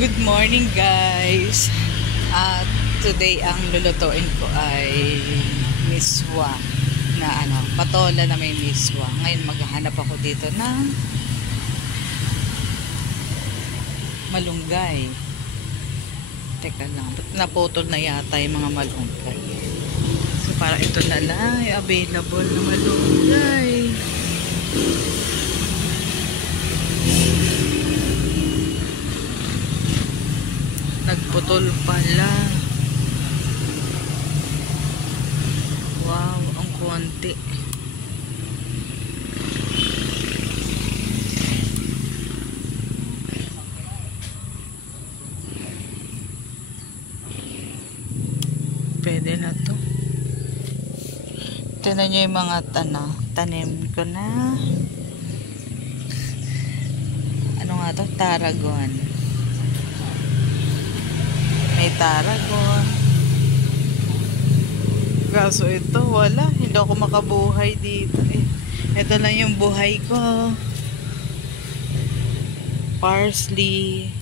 Good morning guys. Today ang lulutuin ko ay miswa na patola na may miswa. Ngayon maghahanap ako dito ng malunggay. Teka lang, ba't naputol na yata yung mga malunggay? So para ito na lang ay available na malunggay. Nagputol pala. Wow, ang konti. Pwede na to. Tignan nyo yung mga tanim ko na. Ano nga to? Tarragon. May tarragon. Kaso ito wala, hindi ako makabuhay dito eh. Ito lang yung buhay ko. Parsley.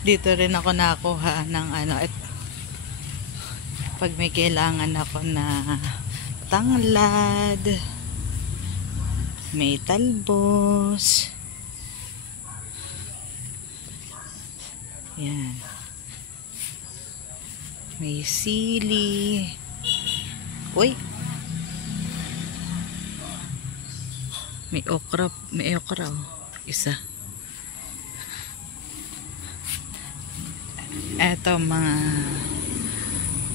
Dito rin ako nakuha ng pag may kailangan ako na tanglad, may talbos, yan, may sili, uy, may okra oh, isa. Eto mga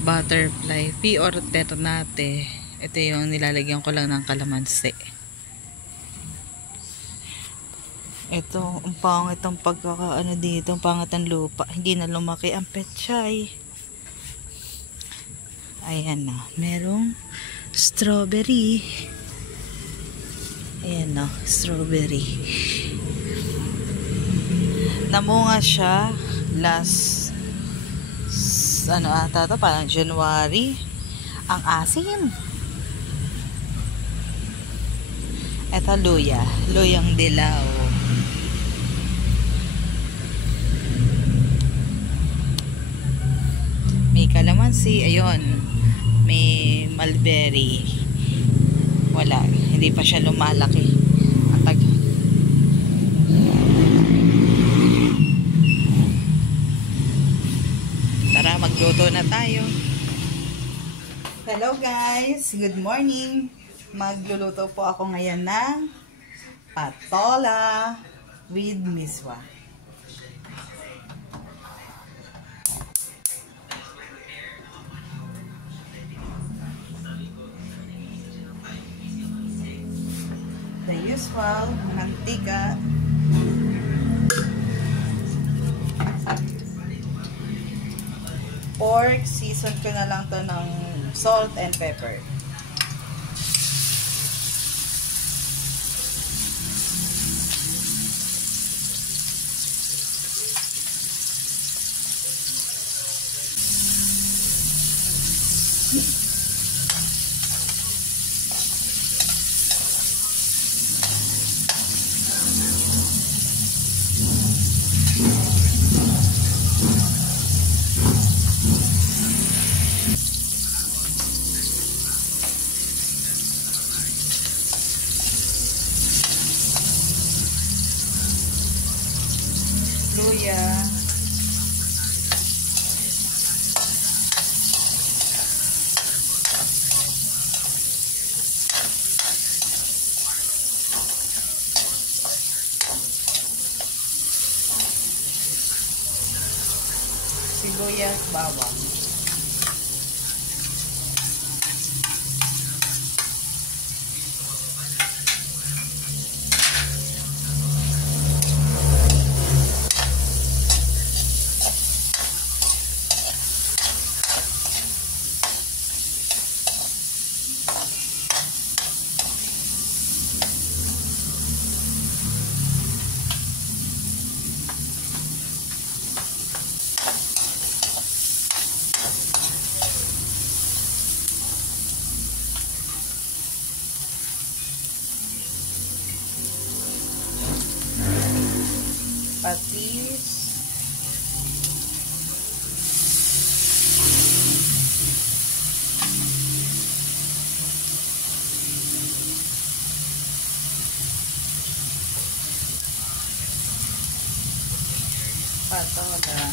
butterfly, pea or ternate. Ito yung nilalagyan ko lang ng kalamansi. Ito, ang pangit ang pagkakaano dito, ang pangit ang lupa. Hindi na lumaki ang pechay. Ayan na, merong strawberry. Ayan na, strawberry. Namunga siya last ata to, parang January. Ang asin. Eto luyang dilaw. May kalamansi, ayun. May mulberry. Wala, hindi pa siya lumalaki. Tara, magluto na tayo. Hello guys, good morning. Magluluto po ako ngayon ng patola with miswa. The usual, mantika, pork, season ko na lang to ng salt and pepper. Luya, sibuyas, bawang. patola.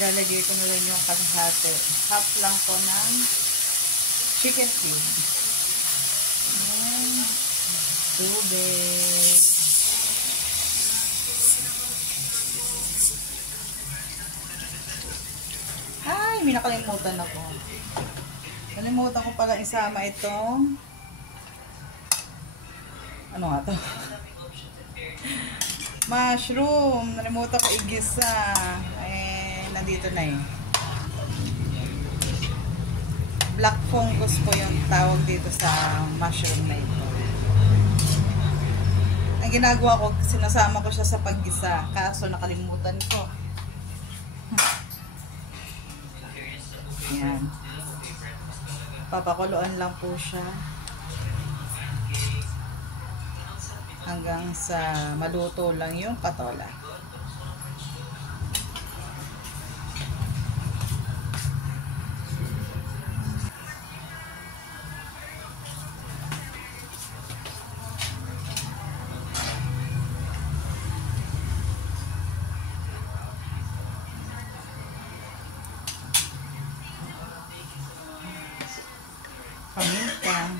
Ilalagay ko na rin yung kalahati. Half lang po ng chicken cube. Ayan. Tubig. Ay, may nakalimutan ako. Kalimutan ko pala isama itong ano nga to? Mushroom. Nalimutan ko igisa. Nandito na eh. Black fungus po yung tawag dito sa mushroom na ito. Ang ginagawa ko, sinasama ko siya sa paggisa. Kaso nakalimutan ko. Yan. Papakuluan lang po siya. Hanggang sa maluto lang yung patola. Paminta.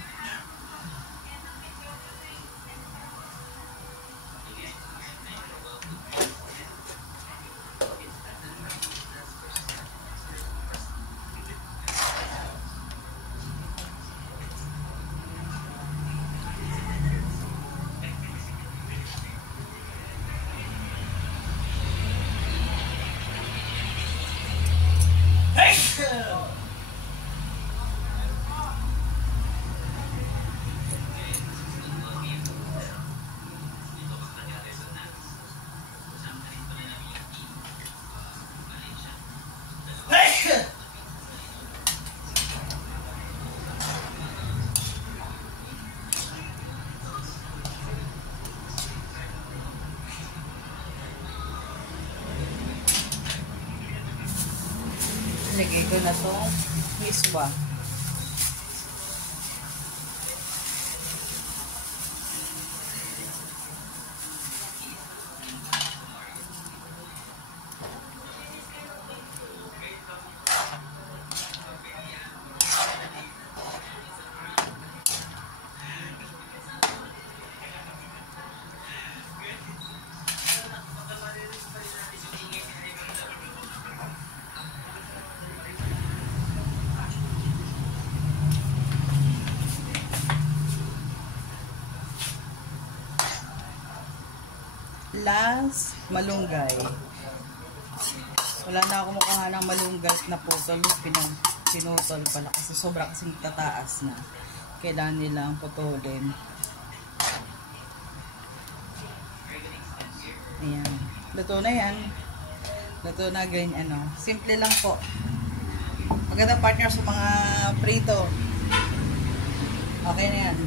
Lagay ko na itong miswa. Last, malunggay. Wala na ako mukha ng malunggay na putol. Pinutol pala kasi sobra kasing tataas na. Kailangan nilang putulin. Ayan. Luto na yan. Luto na ganyan, ano. Simple lang po. Magandang partner sa mga prito. Okay na yan.